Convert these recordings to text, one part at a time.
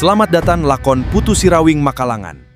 Selamat datang lakon Putu Sirawing Makalangan.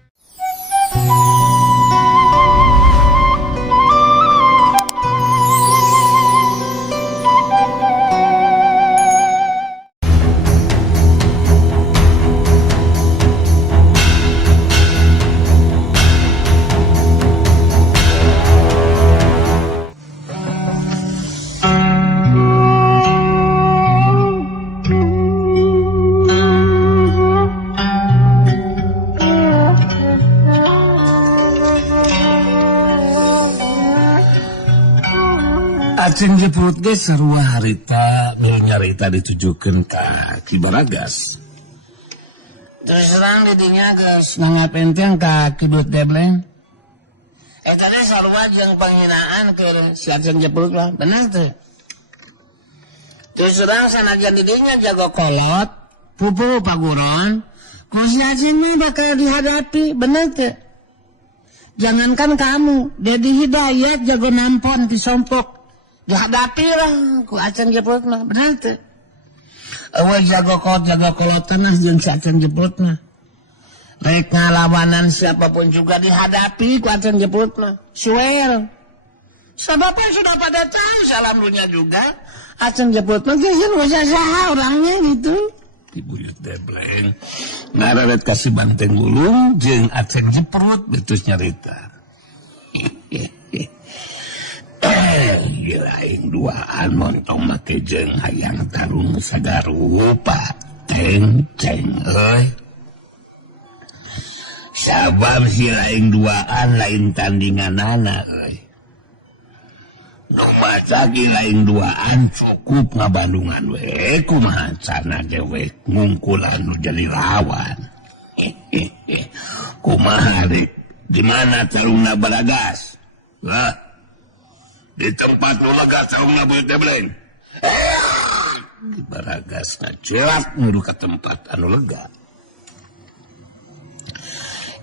Aceng jeput ge sarua harita nu nyarita ditujukeun ka Ki Baragas. Terus terang didinya geus ngapenteng ka Kidut Debleng. Eta teh sarua jeung panghinaan ke si Aceng jeput lah, bener teh. Terus terang sanajan didinya jago kolot, pupu paguron, ku si Aceng mah bakal dihadapi, bener teh. Jangankan kamu, Dedi Hidayat jago nampon pisompok. Dihadapi lah ku Aceng jeput mah, bener teh. Eueuh jago kolot tanah jeung si Aceng jeput mah. Rek ngalawanan siapapun juga dihadapi ku Aceng jeput mah. Swear. Sebab sudah pada tahu salam dunia juga. Aceng jeput mah geus saha orangnya gitu. Di Buyut Debleng ngareret kasih banteng gulung jeung Aceng jeput betus nyarita. Aing duaan montong make jeung hayang tarung sagarupa ceng euy. Sabab si aing duaan lain tandinganana euy. Nu macagi lain duaan cukup ngabandungan we kumaha cana dewek ngungkulan nu jadi lawan. Kumaha di mana tarungna Baragas? Lah di tempat nu lega sarungna Buyut Debleng. Baragas ngajelat nuju ka tempat anu lega.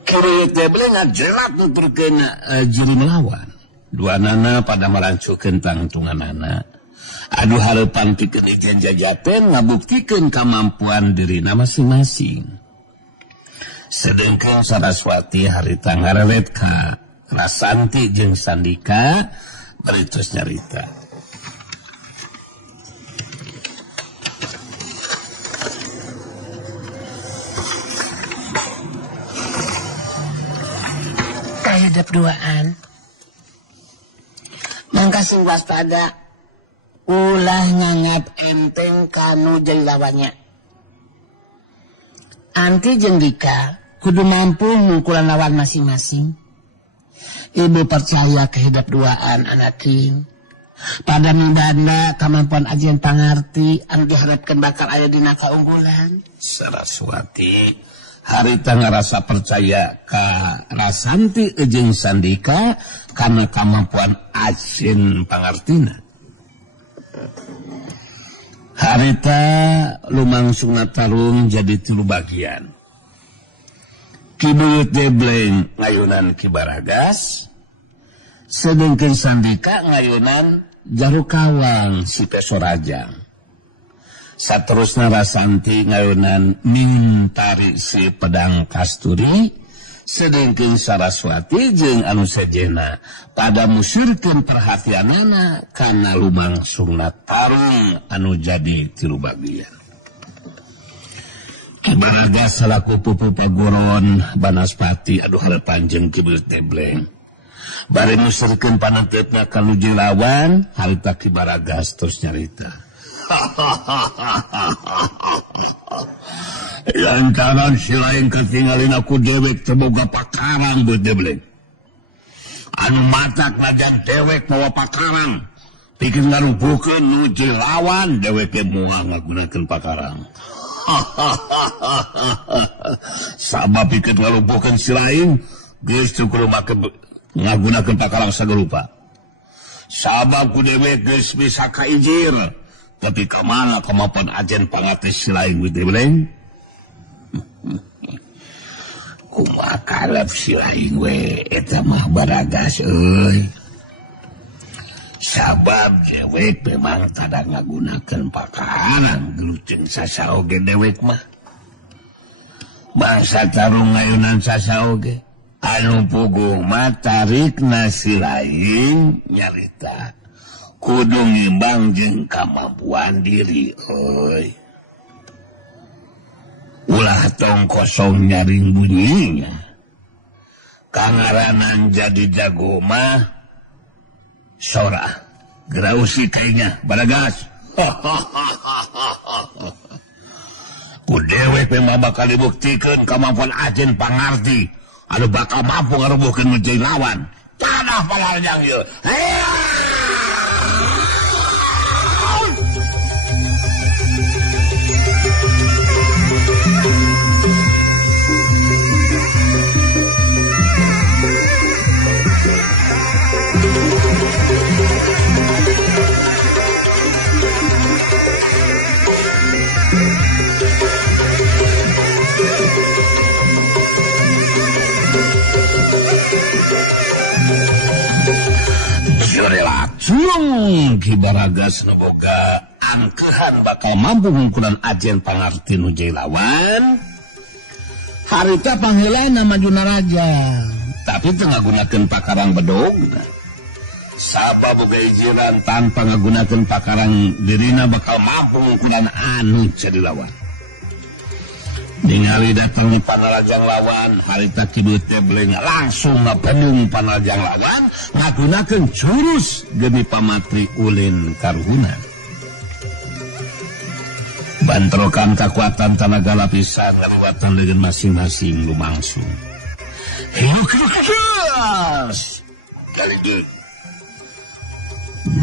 Buyut Debleng ngajelat nuturkeun jiri melawan. Duanana pada melancukeun tangtunganana. Adu hareupan pikeun ijen jajaten ngabuktikeun kamampuan dirina masing-masing. Sedengkeun Saraswati harita ngarelet ka Rasanti jeung Sandika baritus nyarita. Kahidap duaan. Mangkasing waspada. Ulah nganggap enteng kanu jadi lawannya. Anti jeung Dika kudu mampu ngungkulan lawan masing-masing. Ibu percaya kehidap duaan anakin. Pada mindanda kemampuan ajen pangarti anu diharapkan bakal aya dina kaunggulan. Saraswati harita ngarasa percaya ka Rasanti jeung Sandika karena kemampuan ajen pangartina. Harita lumangsungna tarung jadi 3 bagian. Ki Buyut Debleng ngayunan Ki Baragas, sedengkeun Sandika ngayunan Jarukawang si Pesorajang. Saterusna Rasanti ngayunan Mintari si Pedang Kasturi, sedengkeun Saraswati jeung anu sejena pada musyrikeun perhatianana kana lumangsungna tarung anu jadi 3 bagian. Ki Baragas salaku pupu paguron Banaspati adu hareupan jeung Ki Buyut Debleng. Bari musyrikeun panenteupna ka nuju lawan, harita Ki Baragas terus nyarita. Lantaran si lain ketinggalin aku dewek teboga pakarang Buyut Debleng. Anu matak najan dewek mawa pakarang. Pikir ngarumpukeun nuju lawan dewek moal ngagunakeun pakarang. Sabab pikir ngarumpukeun si lain geus cukup make ngagunakeun pakarang sagarupa. Sabab ku dewek geus bisa kaijir. Tapi kemana kemampuan ajen pangates si lain Buyut Debleng? Kumaha kalap si lain we eta mah Baragas euy. Sabab dewek memang kadang ngagunakeun pakarang geluceung sasaoge dewek mah. bangsa tarung ngayunan sasaoge anu puguh mah tarikna si lain nyarita kudu ngimbang jeung kamampuan diri euy. Ulah tong kosong nyaring bunyinya. Kangaranan jadi jago mah sora gerausi kayaknya baragas. Ku dewek memang bakal dibuktikan kemampuan Ajen Pangarti anu bakal mampu ngarubuhkeun menjadi lawan. Tanah palarjang ieu. Relacung Kibaragas boga angkehan bakal mampu ngungkulan Ajen Pangarti nu jadi lawan. Harita pangheulana majuna raja. Tapi teu ngagunakeun pakarang bedog. Sabab boga ijiran tanpa ngagunakeun pakarang dirina bakal mampu ngungkulan anu jadi lawan. Ningali datang panarajang lawan, harita kidu teh beleng langsung ngapendung panarajang lawan ngagunakeun jurus geni pamatri ulin karuhuna. Bantrokan kekuatan tenaga lapisan ngaliwatan dengan masing-masing lumangsung.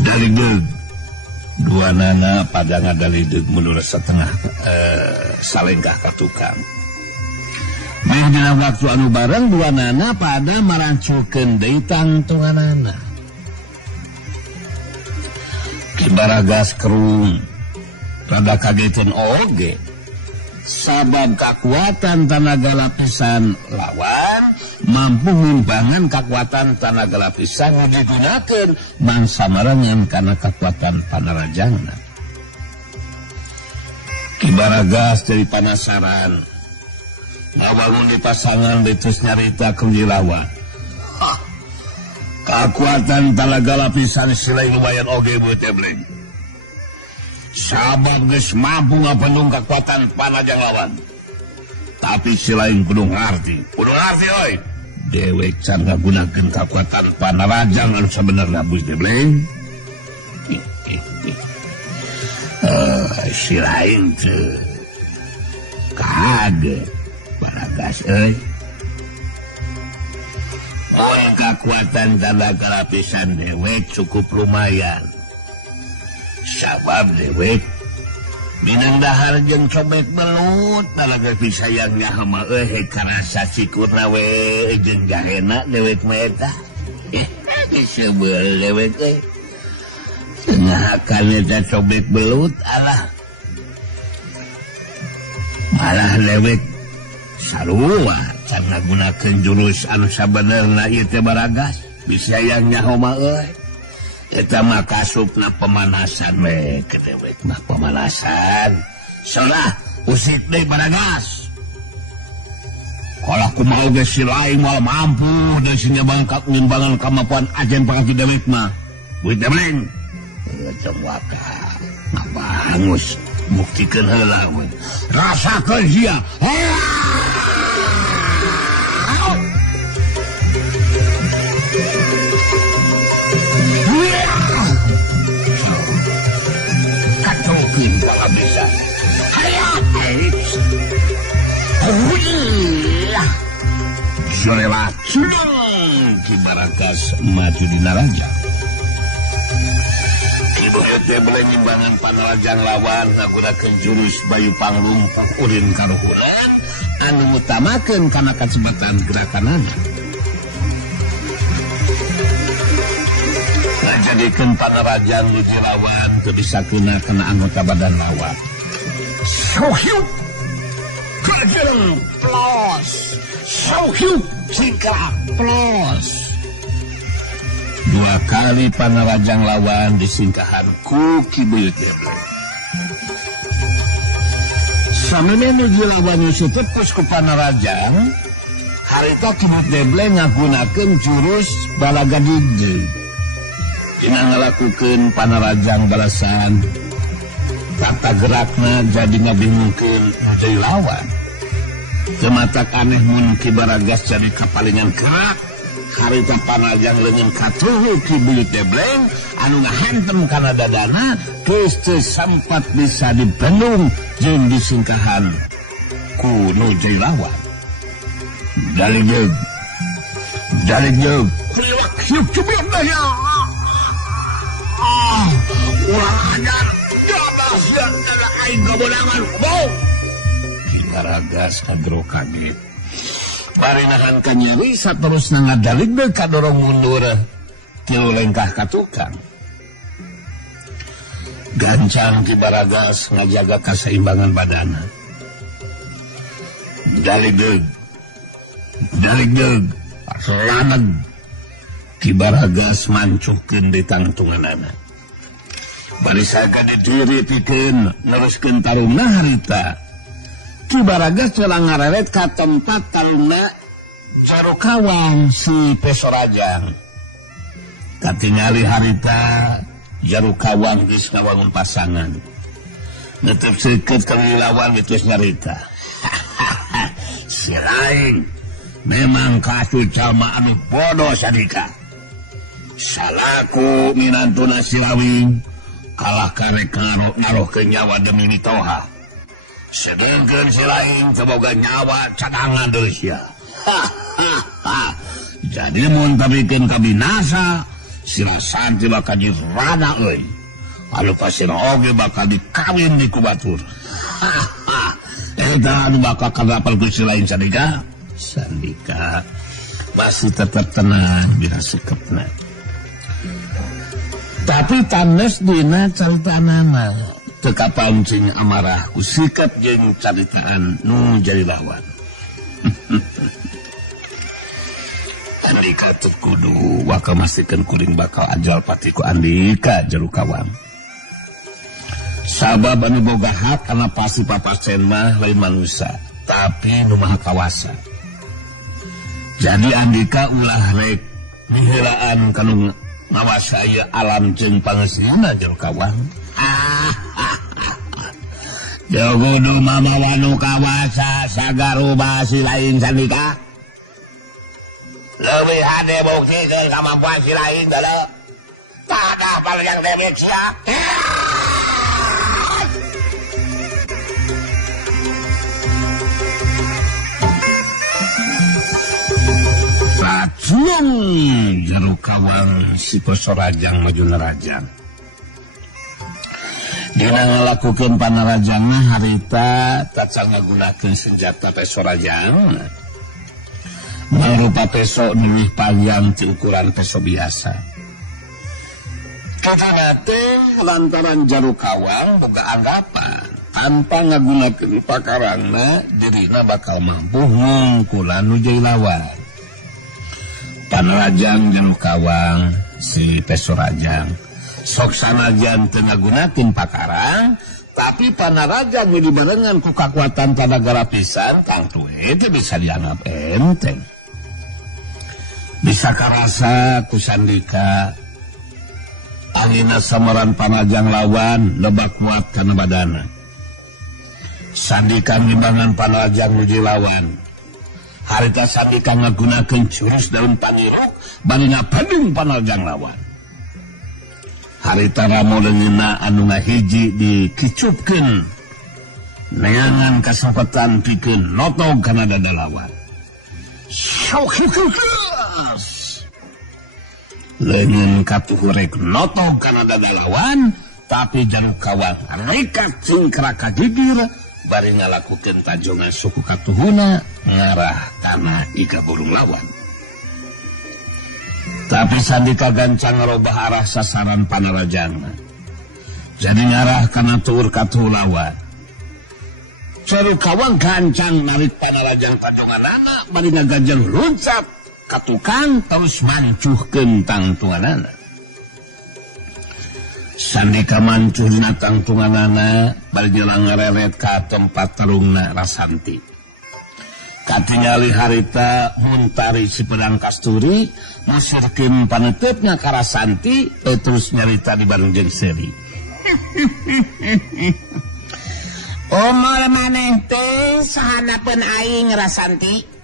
Daligdeug dua nana pada ngadaligdeug menurut setengah salengkah ka tukang. Meh dina waktu anu bareng dua nana pada marancukeun deui tangtunganana. Kibaragas kerung rada kageteun oge. Sabab kekuatan tenaga lapisan lawan mampu ngimbangan kekuatan tenaga lapisan yang digunakan mangsamarangan karena kekuatan panarajangna. Kibaragas dari panasaran ngawangun di pasangan betus nyarita kunci lawan. Kekuatan tenaga lapisan silai lumayan oge butebleng. Sabab geus mampu ngapendung kekuatan panajang lawan. Tapi silain kudu ngarti oi. Dewek can ngagunakeun kekuatan panarajang anu sabenerna bus debleng. Silain teu kaget Baragas euy. Moal kekuatan tenaga lapisan dewek cukup lumayan. Sabab dewek minang dahar jeung cobek belut talaga pisayangnya hama karasa sikurna we jeung jahena dewek mah eta. Disebel dewek ngahakan eta cobek belut alah. Malah dewek sarua can ngagunakeun jurus anu sabenerna ieu teh Baragas. Pisayangnya hama eta mah kasupna pemanasan we kedewek mah pemanasan. Solah usik deui Baragas. Kalau kumaha ge si lain moal mampu dan si ngimbangan kemampuan Ajen Pangarti dewek mah. Buit debleng. Jeung waka ngabangus buktikeun heula we. Rasakeun sia. Katokin baka bisa. Hayat. Jolela cunung Kibaragas maju di naraja. Ibu teh boleh nyimbangan panarajang lawan ngagunakeun jurus bayu panglumpak ulin karuhuna anu ngutamakeun kana kacepatan gerakanana. Ngajadikeun panarajang nuju lawan teu bisa kena anggota badan lawan. Sohyuk kajeng plus. Sohyuk singkrak plus. Dua kali panarajang lawan disingkahan ku Ki Buyut. samana nuju lawan Yusuf tepus ku Panarajang harita Ki Deble ngagunakeun jurus balaga didi dina ngalakukeun Panarajang balasan tata gerakna jadi ngabingungkeun jadi lawan tematak aneh mun Ki Baragas jadi kapalingan gerak harita Panarajang leungeun katuhu Ki Buyut Debleng anu ngahantem kana dadana geus teu sempat bisa dibendung jeung disingkahan ku nu jadi lawan dalig kliwak hiup cubit ya urang ajar jabas dan dalam aing gabodangan mau Ki Baragas kagero kaget bari nahan kanyari saterus ngadalig deui kadorong mundur tilu lengkah ka tukang gancang Ki Baragas ngajaga kaseimbangan badana dalig laneg Ki Baragas mancuhkeun di tangtunganana bari saga didiri pikeun neruskeun tarungna harita Ki Baragas telah ngareret ka tempat tarungna Jarukawang si Pesorajang katingali harita Jarukawang geus ngawangun pasangan netep seukeut kalilawan geus nyarita si Raing memang kasu jalma anu bodoh sadika salaku minantuna si Rawing kalah karek naruhkeun nyawa demi mitoha sedengkeun si Raing teboga nyawa cadangan deui sia jadi mun tabikeun kabinasa sila santi bakal dirana euy anu pasina oge bakal dikawin di kubatur eta anu bakal kadapel ku si Raing Sandika masih tetap tenang dina sekepna tapi tanes dina caritanana teu kapancing amarah ku sikap jeung caritaan nu jadi lawan Andika teu kudu wakal masikeun kuring bakal ajal pati ku Andika Jarukawang sabab anu boga hak kana pasti papasen mah lain manusia tapi nu maha kawasa jadi Andika ulah rek nihelaan kanu ngawasaya alam jeung pangesieuna Jarukawang Jogudu mama wanu kawasa sagaruba si Lain Sandika lebih hade bukti ke kemampuan si Lain dulu tak ada hafal yang debit siap Racun Jarukawang si Pesorajang maju nerajang dina ngalakukeun Panarajangna harita tacal ngagunakeun senjata Pesorajang mangrupa peso nuwih panjang ti ukuran peso biasa katina teh lantaran Jarukawang boga anggapan tanpa ngagunakeun pakarangna dirina bakal mampu ngungkulan nu jadi lawan Panarajang Jarukawang si Pesorajang sok sanajan teu ngagunakeun pakarang tapi Panarajang dibarengan ku kakuatan tanagara pisan kang tuwe teh bisa dianggap enteng bisa karasa ku Sandika angina samaran Panarajang lawan lebak kuat kana badana Sandika ngimbangan Panarajang nuju lawan harita Sandika ngagunakeun jurus daun tangiruk bari ngabandung Panarajang lawan harita ramo leungeunna anu ngahiji dikicupkeun neangan kasempatan pikeun notog kana dada lawan leungeun katuhu rek notog kana dada lawan tapi Jarukawang rekat cingkrak kagigir bari ngalakukeun tajongan suku katuhuna ngarah kana ika burung lawan tapi Sandika gancang ngerobah arah sasaran Panarajangna jadi ngarah kana tuur katuh lawan Jarukawang gancang narik Panarajang tajonganana bari ngagajar loncat ka tukang terus mancuhkeun tangtunganana Sandika mancur dina tangtunganana bari nyelang ngereret ka tempat terungna Rasanti. Katingali harita Muntari si Pedang Kasturi masurkeun paneutupna ka Rasanti terus nyarita di bareng jeung Seri. Umur maneh teh sahanapeun aing Rasanti.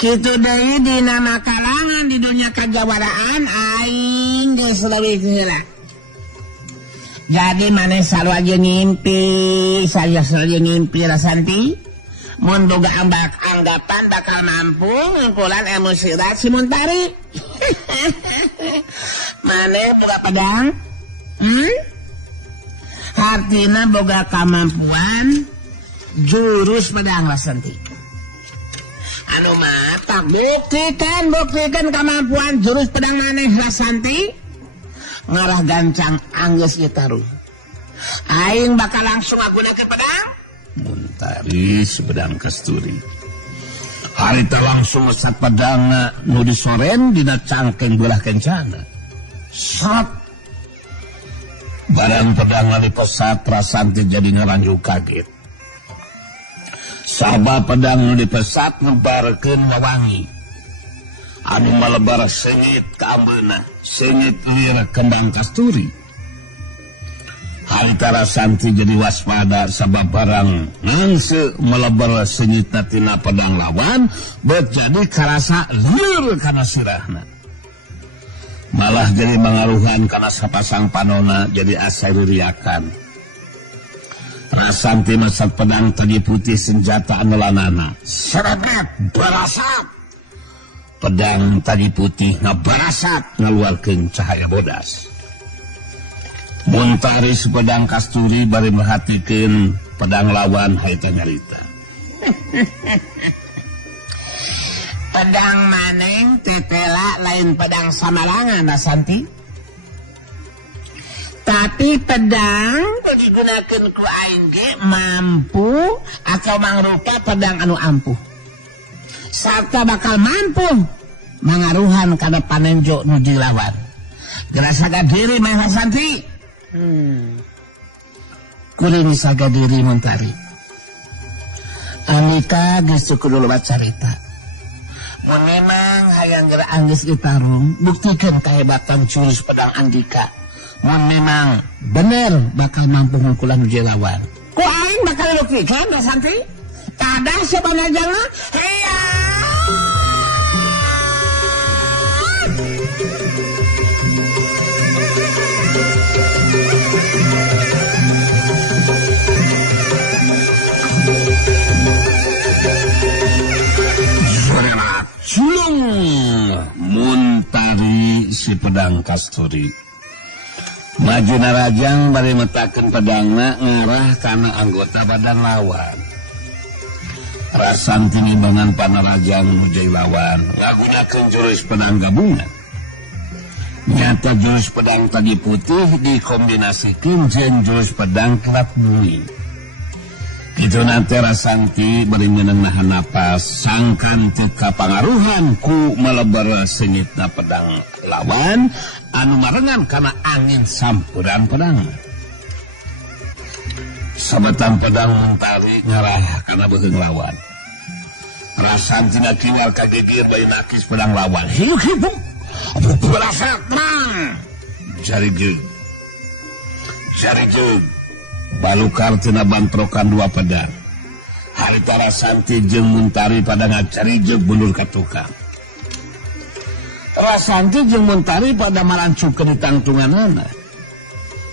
Kitu deui dina makalangan di dunia kajawaraan aing geus leuwih heula. Jadi maneh salu aja ngimpi, saya saja ngimpi Rasanti. Mun boga anggapan bakal mampu ngungkulan emosi si Muntari. Maneh boga pedang? Artina boga kemampuan jurus pedang Rasanti. Anu matak buktikan kemampuan jurus pedang maneh Rasanti. Ngarah gancang anggeus gitaru. Aing bakal langsung ngagunakeun pedang. Muntari si Pedang Kasturi harita langsung ngesat pedangna nu disoren dina cangkeng belah kencana. Sat barang pedangna dipesat Rasanti jadi ngaranju kaget. Sabab pedang nu dipesat ngebarkeun wawangi anu malebar sengit ka ambeuna, sengit lir Kembang Kasturi. Harita Rasanti jadi waspada sabab barang nangse melebar sengitna tina pedang lawan bet jadi karasa liur kana sirahna. Malah jadi mangaruhan kana sapasang panona jadi asa ririakan. Rasanti masat pedang tadi putih senjata anelanana. Serebet barasat. Pedang tadi putih ngabarasat ngaluarkeun cahaya bodas. Muntari si Pedang Kasturi bari merhatikeun pedang lawan haita nyarita. Pedang maneng tetela lain pedang samalangan Rasanti. Tapi pedang digunakeun ku aing ge mampu atau mangrupa pedang anu ampuh. Sarta bakal mampu mangaruhan kana panenjo nu dilawan. Gerasaga diri mah Rasanti. Kuring saga diri Muntari. Andika geus kudu loba carita. Mun memang hayang geura anggeus ditarung, buktikeun kahebatan jurus pedang Andika. Mun memang bener bakal mampu ngungkulan lawan. Ku aing bakal lukrikeun Rasanti. Tada sabanajangna heya. Sulung Muntari si Pedang Kasturi maju narajang bari metakeun pedangna ngarah kana anggota badan lawan. Rasanti nimbangan panarajang nuju lawan ngagunakeun jurus pedang gabungan. Nyata jurus pedang tadi putih dikombinasikeun jeung jurus pedang kelat bumi. Itu nanti Rasanti beri menahan napas sangkan teka pangaruhan ku melebar sengitna pedang lawan anu marengan karena angin sampuran pedang. Sabetan pedang Muntari ngarah karena beheung lawan. Rasanti nakingal kagegir bayi nakis pedang lawan. Hiuk hiuk berasa terang. Jari jeug. Balukar tina bantrokan dua pedang. Harita Rasanti jeung Muntari pada ngacarijeg mundur ka tukang. Rasanti jeung Muntari pada marancukeun di tangtunganana.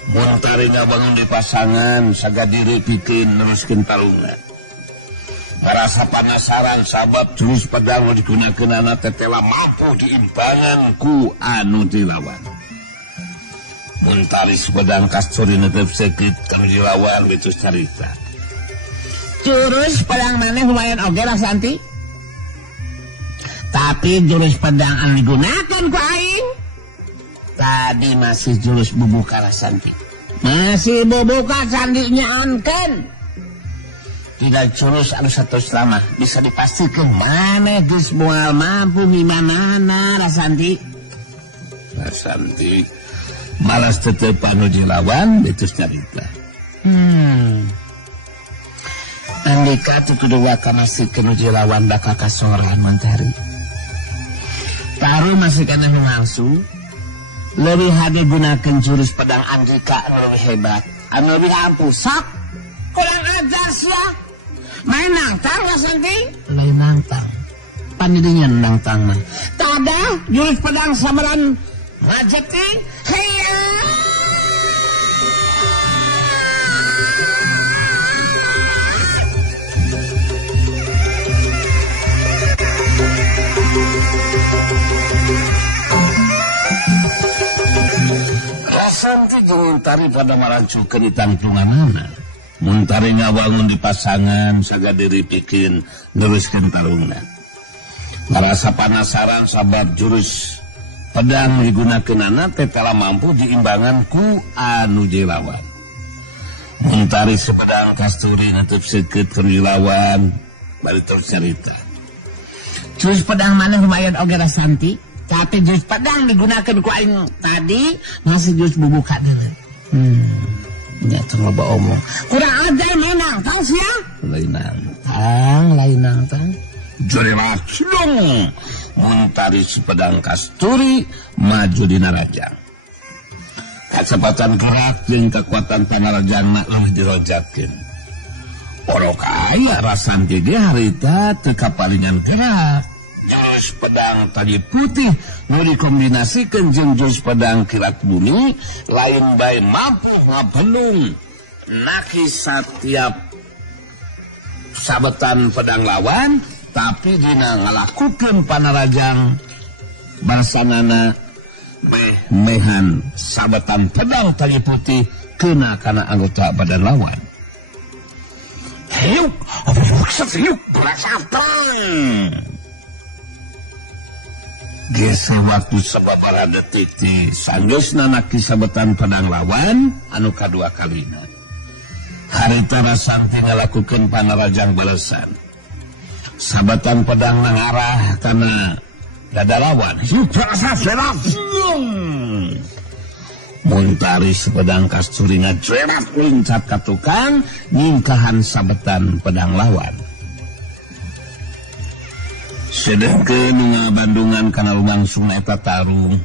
Muntari ngabangun di pasangan sagadiri pikeun neruskeun tarungan. Merasa penasaran sabab jurus pedang nu digunakeunana tetela mampu diimbangan ku anu dilawan. Muntari si Pedang Kasturi netep sekit kanu dilawan betus carita. Jurus pedang maneh lumayan oge Rasanti. Tapi jurus pedang anu digunakeun ku aing tadi masih jurus bubuka Rasanti. Masih bubuka candinya anken. Tidak jurus anu satos lama bisa dipastikan maneh geus moal mampu gimanana Rasanti. Rasanti malas tetepan nuju lawan itu cerita. Andika tu kudu waka masih kenuju lawan bakal kasoran mentari. Taruh masih kena ngangsu. Lebih hade gunakan jurus pedang Andika anu lebih hebat, anu lebih ampuh. Sok kurang ajar sia. Main nangtang Rasanti? Main nangtang. Pandidinya nangtang mah. Tada jurus pedang samaran Rajati. Heya. Rasanti jeung Muntari pada marancukeun di tangtunganana. Muntari ngawangun di pasangan sagadiri pikeun neruskeun tarungna. Ngarasa penasaran sabab jurus pedang digunakeunana teh telah mampu diimbangan ku anu jilawan. Muntari sepedang kasturi neuteuf seukeut keur jilawan bari terus cerita. Jurus pedang mana lumayan oge Rasanti, tapi jurus pedang digunakan ku aing tadi masih jurus bubukan deuleu. Ya coba omong. Kurang ajar menang, tang sia? Lain nangtang. Jelas dong. Muntari sepedang kasturi maju di narajang. Kecepatan gerak jeung kekuatan panarajangna lebih dirojakeun. Orok aya Rasanti ge harita teu kapalingan gerak. Jurus pedang tadi putih nu dikombinasikeun jeung jurus pedang kilat bumi lain bae mampu ngabelung naki setiap sabetan pedang lawan, tapi dina ngalakukeun panarajang barsanana mehan sabetan pedang tali putih kena kana anggota badan lawan. Hiuk, berasatan. Gese waktu sababaraha detik ti sanggeusna naki sabetan pedang lawan anu kadua kalina. Harita Rasanti ngalakukeun panarajang balesan. Sabetan pedang nangarah kana dada lawan. Muntari sepedang kasturi ngajrerat lincat ka tukang nyingkahan sabetan pedang lawan. Sedengkeun ngabandungan kana lumangsung eta tarung.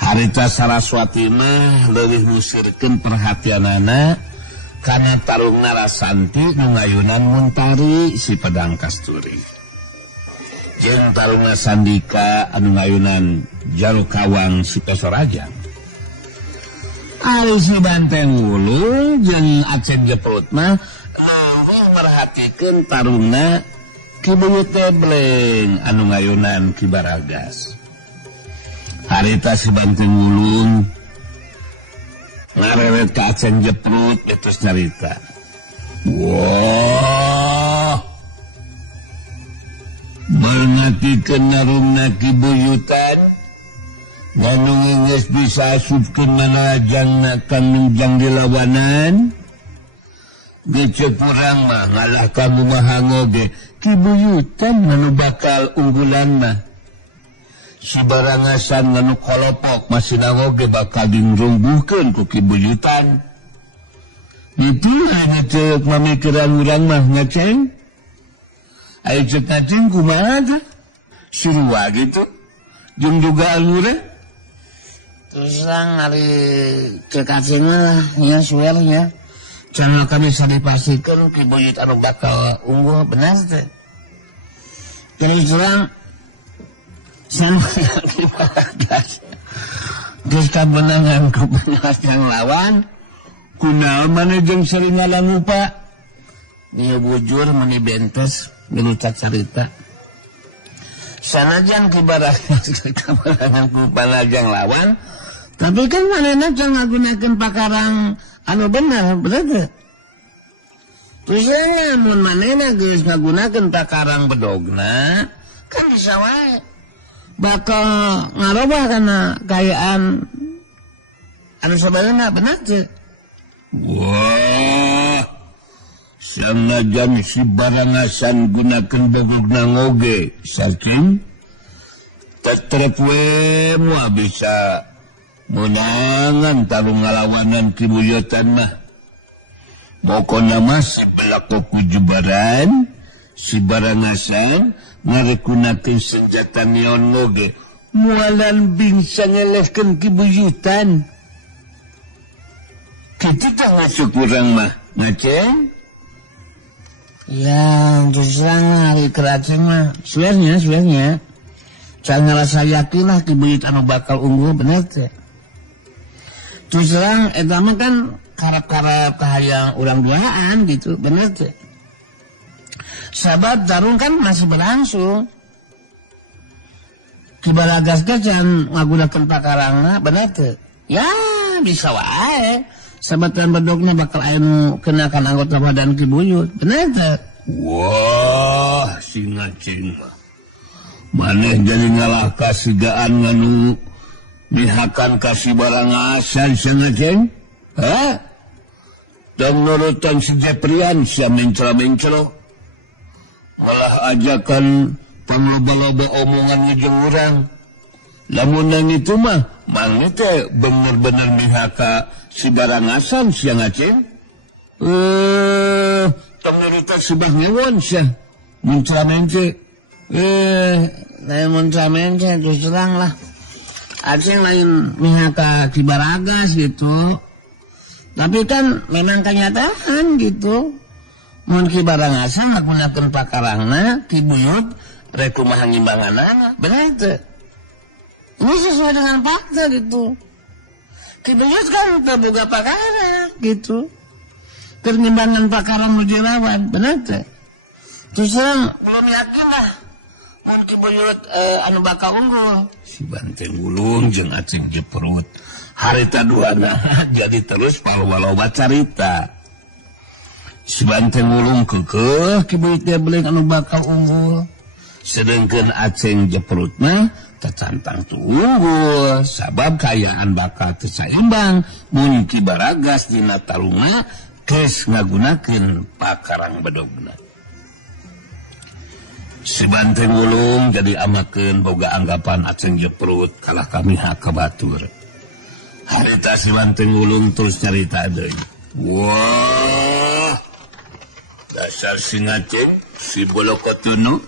Harita Saraswati mah leuwih musirkeun perhatianana kana tarungna Rasanti nu ngayunan Muntari si pedang kasturi. Jeung tarungna Sandika anu ngayunan Jalukawang si Pesorajang. Ari si Banteng Wulung jeung Aceng Jeprut mah leuwih merhatikeun tarungna Ki Buyut Tebleng anu ngayunan Ki Baragas. Harita si Banteng Wulung ngarewet ka Aceng Jeprut terus nyarita. Wah, mengatikeun narungna Ki Buyutan nganu geus bisa asupkeun manarajangna kang nunjang di lawanan. Gecep urang mah ngalah kamu mahangoge Ki Buyutan anu bakal unggulan mah. Sabarangasan anu kolopok masih nangoge bakal dirumbuhkeun ku Ki Buyutan. Itu hanya cek mamikiran urang mah ngaceng. Ayo cek ngaceng kumaha teh? Surua gitu. Jeung dugaan urang. Terus lang ari cek ngaceng mah nya suelnya. Jangan kami bisa dipastikan Ki Buyut anu bakal unggul benar teh. Terus terang sama Ki Baragas. Geus kabenangan ku yang lawan. Kunaon maneh jeung sering ngalangupa. Dia bujur meni bentes milucat carita. Sanajan Ki Baragas kabenangan ku panajang lawan, tapi kan manehna jeung ngagunakeun pakarang anu benar, bener. Terus mun manehna geus ngagunakeun pakarang bedogna, kan bisa wae bakal ngarobah kana kayaan anu sabarana bener teh. Wah, sanajan si Barangasan gunakeun bedogna ngoge, saking tetrep we moal bisa menangan tarung ngalawanan kibuyotan mah. Pokoknya mah si belaku kujubaran, si barangasan, ngarekunakeun senjata neon ngoge, mualan bisa ngelehkeun kibuyutan. Kita masuk kurang mah, ngaceng? Ya, terus terang hari keraceng mah. Sebenarnya. Saya ngerasa yakin lah kibuyut anu bakal unggul bener teh. Terus terang, eta mah kan karep-karep kahayang urang duaan gitu, bener teh. Sahabat tarung kan masih berlangsung. Kibaragas teh can ngagunakeun pakarangna, bener teh. Ya, bisa wae. Sabatan bedogna bakal aya nu kenakan anggota badan kibuyut, bener teh. Wah, si ngaceng mah. Maneh jadi ngalah kasigaan nganu mihakan kasih barangasan si ngaceng? Hah? Dan nurutan si Jeprian si mencela-mencelo. Malah ajakan pengloba-loba omongan ngejeng urang. Lamun nang itu mah, mangnya teh bener-bener mihaka si barangasan si ngaceng. Tong nurutan si bah ngewon si mencela-mencelo. Lain mencela-mencela terus terang lah. Aceh lain mihaka Kibaragas gitu. Tapi kan memang kenyataan gitu. Mun Kibaragasan ngagunakeun pakarangna kibuyut rek kumaha ngimbanganana, bener teu? Ini sesuai dengan fakta gitu. Kibuyut kan teu boga pakarang gitu. Keur ngimbangan pakarang nu dilawan, bener teu? Terus terang belum yakin lah. Mun kibuyut anu bakal unggul. Si Banteng Ulung jeung Aceng Jeperut harita duana jadi terus paloba-loba carita. Si Banteng Ulung keukeuh kibuyut teh beling anu bakal unggul. Sedengkeun Aceng Jeperut mah tacantang tu unggul sabab kayaan bakal teu saimbang mun Kibaragas dina tarunga geus ngagunakeun pakarang bedogna. Si Banteng Ulung jadi amakeun boga anggapan Aceng Jeperut kalah kami hak kebatur. Harita si Banteng Ulung terus nyarita deui. Wah, dasar si ngaceng, si bolokotunu,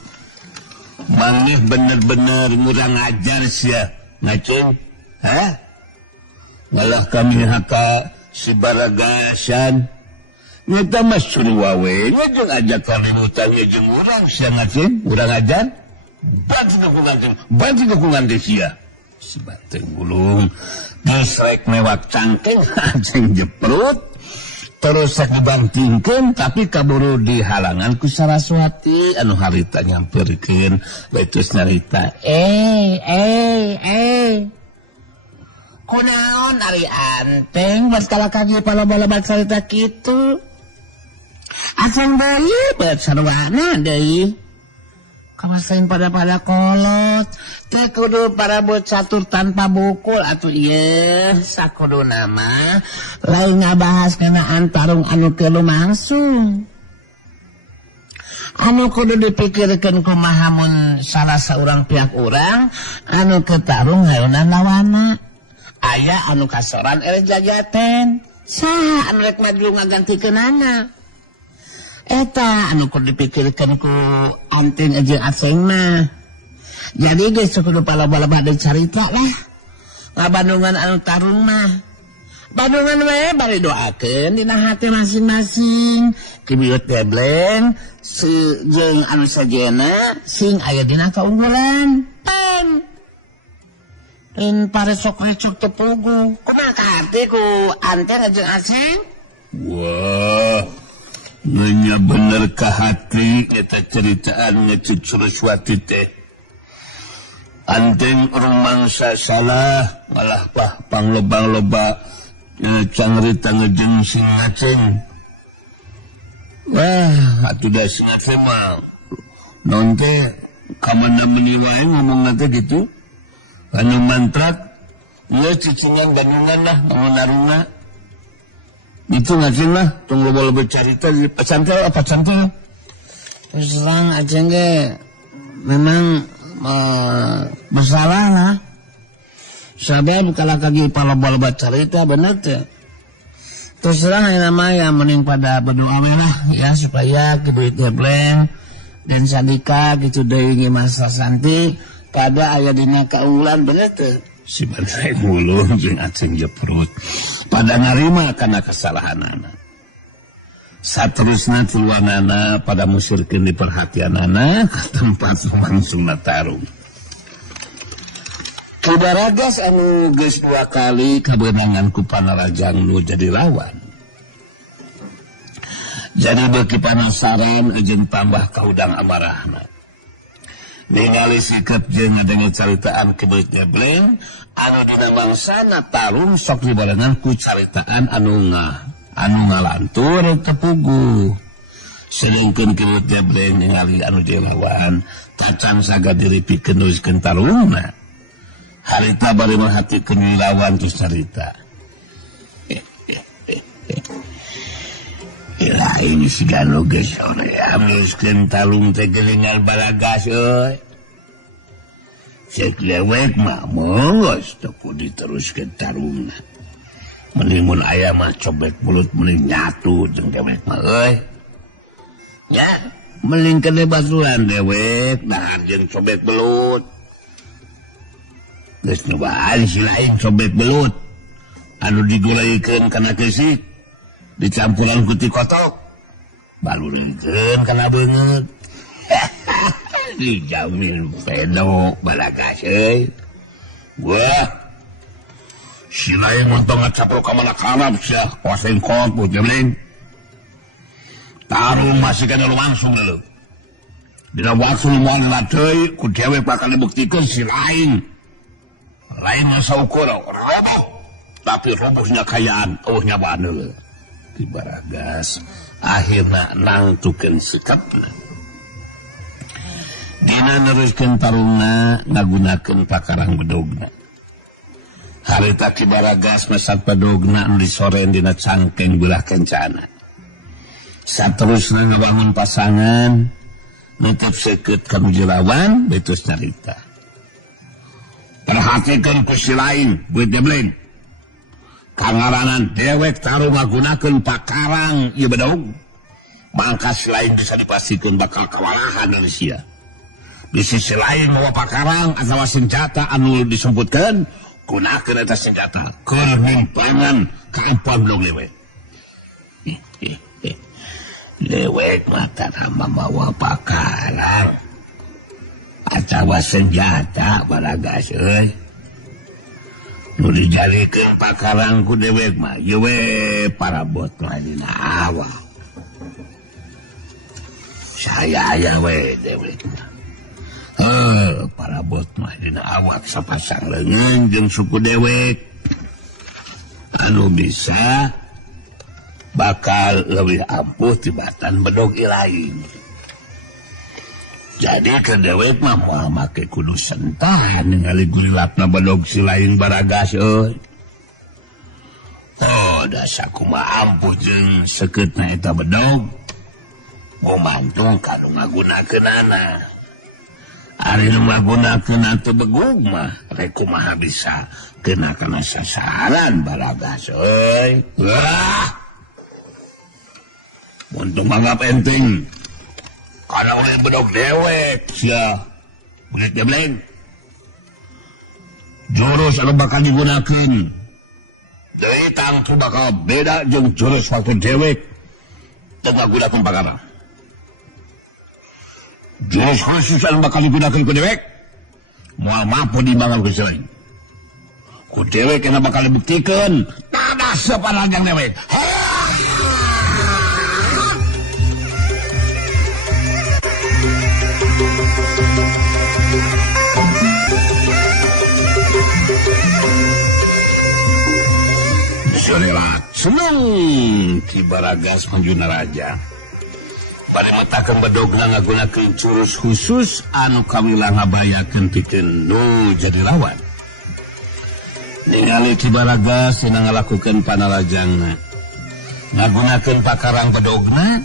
mangih bener-bener ngurang ajar sia ngaceng, hah? Malah kami haka si Baragasan. Nyata mas suruh wawe, ngajeng aja kalimutan ngajeng urang sia ngaceng, urang ajar. Bantu dukungan teh sia. Si Banteng Ulung disrek mewak cangkeng Aceng Jeperut. Terus sak dibantingkeun tapi kaburu dihalangan ku Saraswati anu harita nyamperkeun wetus nyarita. Kunaon ari anteng pas kala kaki paloba-loba carita kitu. Aceng deui beut sarwana deui. Kamasain pada kolot. Teh kudu parabot catur tanpa bukul atuh ieu sakudu nama lain ngabahas kenaan tarung anu teu lumangsung. Anu kudu dipikirkeun kumaha mun salah saurang pihak urang anu ketarung hayeunan lawanna. Aya anu kasoran jajaten. Saha anu rek maju ngagantikeunana? Eta anu kudu dipikirkeun ku Anteng jeung Aceng mah. Jadi geus kudu paloba-loba deui carita lah. Ngabandungan anu tarung mah. Bandungan we bari doakeun dina hati masing-masing. Kibuyut debleng jeung anu sajena sing aya dina kaunggulan. Pan. In paresok recok tepugu. Kumaha kahati ku Anteng jeung Aceng? Wah. Nya bener ka hati eta ceritaan ngecucur suati teh. Anteng rumangsa salah malah pangloba-loba cangrita ngejeng sing Aceng. Wah, atuh da sing Aceng mah naon teh kamana meuni wae ngomongna teh gitu. Anu mantrak ieu cicingan bandungan lah ngamunaruna. Itu ngaceng lah, tunggu loba cerita di pesantren apa pesantren? Terus terang Aceng ge memang bersalah lah. Sabab kalau kaki paloba-loba cerita bener teh. Terus terang nama yang mending pada berdoa lah ya supaya Kibuit Debleng dan Sadika gitu deui Mas Santi pada aya dina kaunggulan bener teh. Si Bansai ngulung jeung aceng jeprut pada narima kana kesalahanana. Saterusna tuluanana pada musyrikeun di perhatianana ka tempat lumangsungna tarung. Kibaragas anu geus 2 kali kabeunangan ku Panarajang nu jadi lawan. Jadi beuki panasaran jeung tambah kaudang amarahna. Ningali sikap jeung ngadenge caritaan Kibuit Debleng anu dina mangsana tarung sok dibarengan ku caritaan anu ngalantur tepugu. Sedengkeun Kibuit Debleng ningali anu dilawan tacan sagadiri pikeun nuliskeun tarungna. Harita bari merhatikeun lawan terus cerita. Lain si Gano geus sore amiskeun talung teh geulingan Balagas euy. Cek lewek mah mongos teu kudu diteruskeun tarungna. Mending mun aya mah cobek mulut mending nyatu jeung dewek mah euy. Ya, mending kene baturan dewek nahan jeung cobek belut. Geus nyobaan si lain cobek belut anu digulaikeun kana keusik dicampuran ku ti kotok balurikeun kana beungeut. Dijamin pedo Balagas euy. Wah, si lain montong ngacaprok ka mana karab sia kuasain kot Kibuit Debleng. Tarung masih kana lumangsung leuh. Dina waktu moal lateuy ku dewek bakal dibuktikeun si lain. Lain saukur roboh, tapi robohnya kayaan nyabaan heula. Kibaragas akhirna nangtukeun sikapna. Dina neruskeun tarungna ngagunakeun pakarang bedogna. Harita Kibaragas mesat bedogna anu disoren dina cangkeng belah kencana. Saterusna ngabangun pasangan netep seukeut ka nuju lawan betus nyarita. Perhatikan ku si lain Kibuit Debleng. Kangaranan dewek tarung ngagunakeun pakarang ieu bedog. Mangka si lain bisa dipastikeun bakal kawalahan dari sia. Di sisi lain mawa pakarang atawa senjata anu disebutkeun gunakeun eta senjata keur nimpangan ka ampun bedog lewek. Lewek mah tara mawa pakarang atawa senjata Balagas euy. Nu dijalikeun pakarang ku dewek mah ieu we parabot mah dina awal. Saya aya we dewek mah. Parabot mah dina awak sapasang leungeun jeung suku dewek anu bisa bakal leuwih ampuh tibatan bedog lain. Jadi ke dewek mah moal make kudu sentan ningali gulilapna bedog si lain Balagas euy. Oh, da sakumaha ampuh jeung seukeutna eta bedog. Gumantung kanu ngagunakeunana. Ari nu ngagunakeun teu begug mah rek kumaha bisa kena kana sasaran Balagas euy. Wah. Untung manggap enteng. Karena oleh bedog dewek sia Kibuit Debleng. Jurus anu bakal digunakeun deui tangtu bakal beda jeung jurus waktu dewek teu ngagunakeun pakarang. Jurus khusus anu bakal digunakeun ku dewek moal mampu dimbangun ku si lain. Ku dewek anu bakal dibuktikeun tada sapanajang dewek. Senang Kibaragas manjuna raja. Bari matakeun bedogna ngagunakeun jurus khusus anu kawila ngabayakeun pikeun nu jadi lawan. Ningali Kibaragas cenah ngalakukeun panarajangna. Ngagunakeun pakarang bedogna,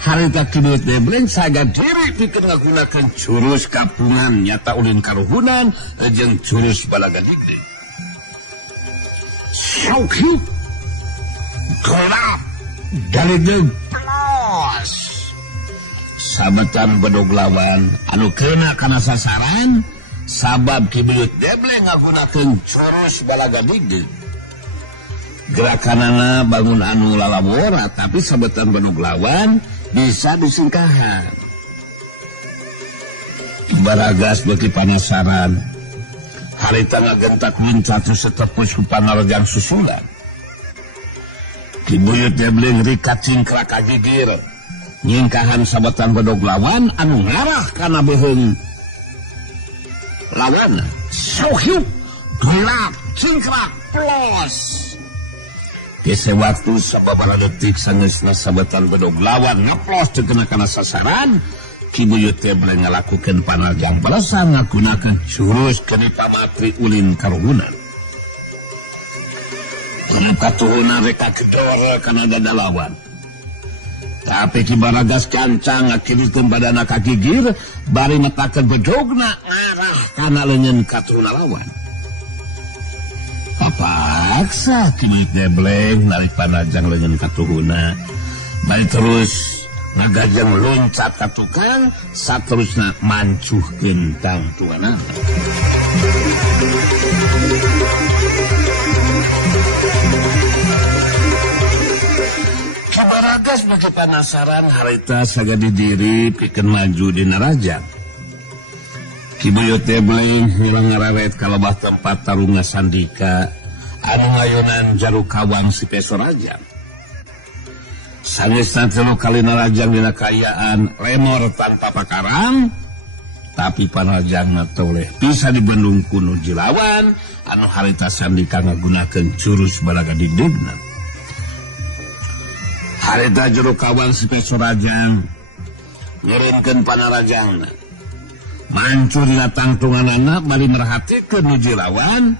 harita Kibuit Debleng sagadiri pikeun ngagunakeun jurus kapungan nyata ulin karuhunan jeung jurus balaga digdi. Syauhi gelap dari deplos sabetan bedog lawan anu kena kana sasaran sabab Ki Buyut Debleng ngagunakeun jurus balaga digdeug. Gerakanana bangun anu lalabora tapi sabetan bedog lawan bisa disingkahan. Baragas beuki panasaran harita ngagentak mencat setepus ku panarojang susulan. Ki Buyut Debleng rikat cingkrak kagigir nyingkahan sabetan bedog lawan anu ngarah kana beheung lawan. Syauhi gelap cingkrak plos. Geus waktu sababaraha detik sageusna sabetan bedog lawan ngaplos teu kena kana sasaran. Ki Buyut Debleng ngalakukeun panarjang balasan ngagunakeun jurus geni pamatri ulin karuhunan. Kana katuhunan rek kagedor kana dada lawan. Tapi Ki Baragas kancang ngakirikeun badana kagigir bari metakeun bedogna ngarah kana leungeun katuhunan lawan. Papaksa Ki Buyut Debleng narik panajang leungeun katuhuna bari terus ngagajeng loncat ka tukang saterusna mancuhkeun tangtuanna. Ki Baragas beuki panasaran harita sagadi diri pikeun maju dina rajang. Ki Buyut Debleng hilang ngararet ka lebah tempat tarunga Sandika anu ngayunan Jarukawang si Peso Rajang. Sageusna 3 kalina rajang dina kayaan remor tanpa pakarang tapi panrajangna toleh bisa dibendung ku nuju lawan anu harita Sandika ngagunakeun jurus balaga digdeugna. Harita Jarukawang si Peso Rajang ngirimkeun panarajangna mancur dina tangtunganana bari merhatikeun nuju lawan.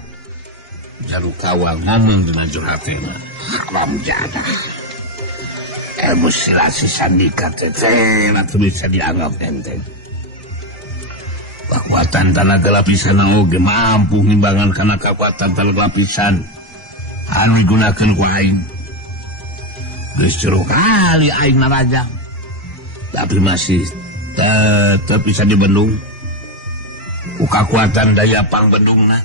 Jarukawang ngomong dina jur hatina, haram jadah. Ilmu silat si Sandika teh atuh bisa dianggap enteng. Kekuatan tenaga lapisan oge mampu ngimbangan kana kekuatan tenaga lapisan anu digunakeun ku aing. Geus jero kali aing narajang. Tapi masih tetep bisa dibendung ku kekuatan daya pangbendungna.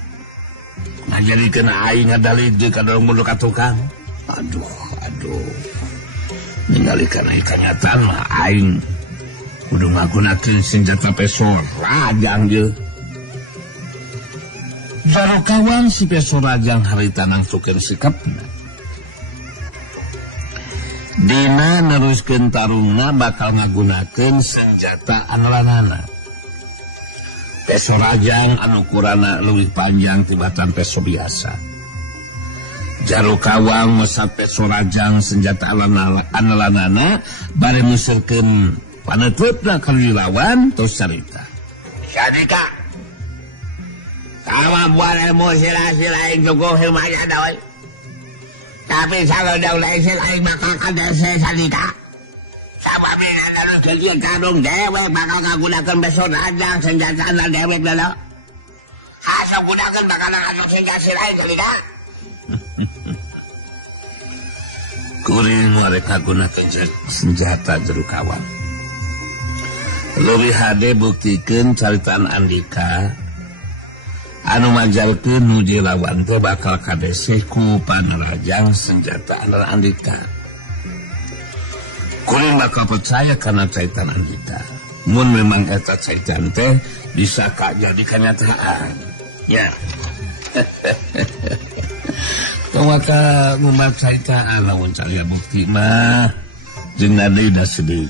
Ngajarikeun aing ngadalid ka dalam mundur ka tukang. Aduh. Ningalikeun aing kenyataan mah aing kudu ngagunakeun senjata Peso Rajang ieu. Jarukawang si Peso Rajang harita nangsukeun sikapna. Dina neruskeun tarungna bakal ngagunakeun senjata andalanana. Peso Rajang anu ukurana leuwih panjang tibatan peso biasa. Jarukawang mesat Peso Rajang senjata andalanana bari musirkeun paneutupna ka lawan tos carita. Sandika. Kemampuan ilmu sila-sila yang cukup hilmanya doi. Tapi kalau daulah sila yang bakal kadese Sandika. Sabab ini adalah kecil kadung dewek bakal ngagunakan Peso Rajang senjata andal dewek dulu. Asal gunakan bakal ngagunakan senjata lain Sandika. Kuring mereka gunakan senjata Jarukawang. Leuwih hade buktikeun caritaan Andika anu majalkeun nuju lawan teh bakal kadese ku panarajang senjata andal Andika. Kuring bakal percaya karena caitan Andika. Mun memang eta caitan teh bisa jadi kenyataan. Ya. Maka ngumbar caitan lawan cari bukti mah jeung deui da sedih.